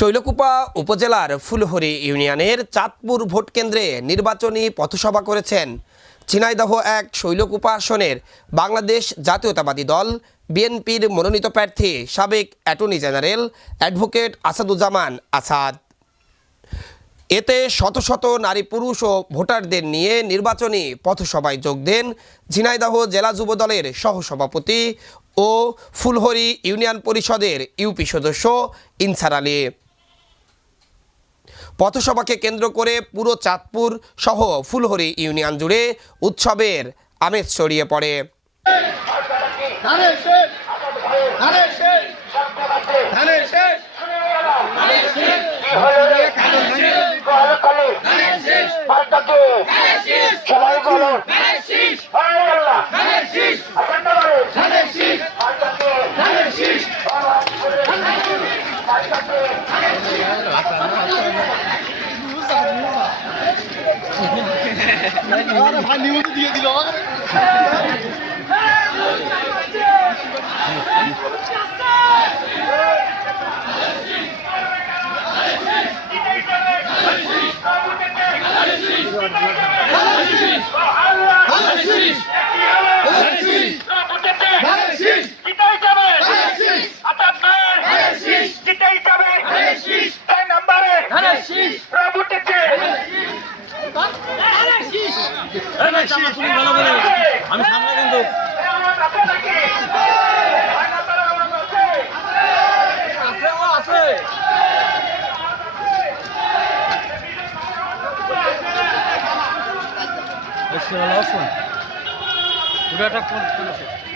শৈলকুপা উপজেলার ফুলহরি ইউনিয়নের চাঁদপুর ভোট কেন্দ্রে নির্বাচনী পথসভা করেছেন। ঝিনাইদহ এক শৈলকুপা আসনের বাংলাদেশ জাতীয়তাবাদী দল, বিএনপির মনোনীত প্রার্থী, সাবেক attorney general advocate Asaduzzaman Asad. এতে শত শত নারী পুরুষ ও ভোটারদের নিয়ে নির্বাচনী পথসভায় যোগ দেন ঝিনাইদহ জেলা যুব দলের সহসভাপতি ও ফুলহরি ইউনিয়ন পরিষদের ইউপি সদস্য ইনসার আলী। পথসভাকে কেন্দ্র করে পুরো চাঁদপুর সহ ফুলহরি ইউনিয়ন জুড়ে উৎসবের আমেজ ছড়িয়ে পড়ে। ভাই নিউজ দিয়ে দিল জিতাই আমি সামনে কিন্তু আছে ওটা একটা কোন আছে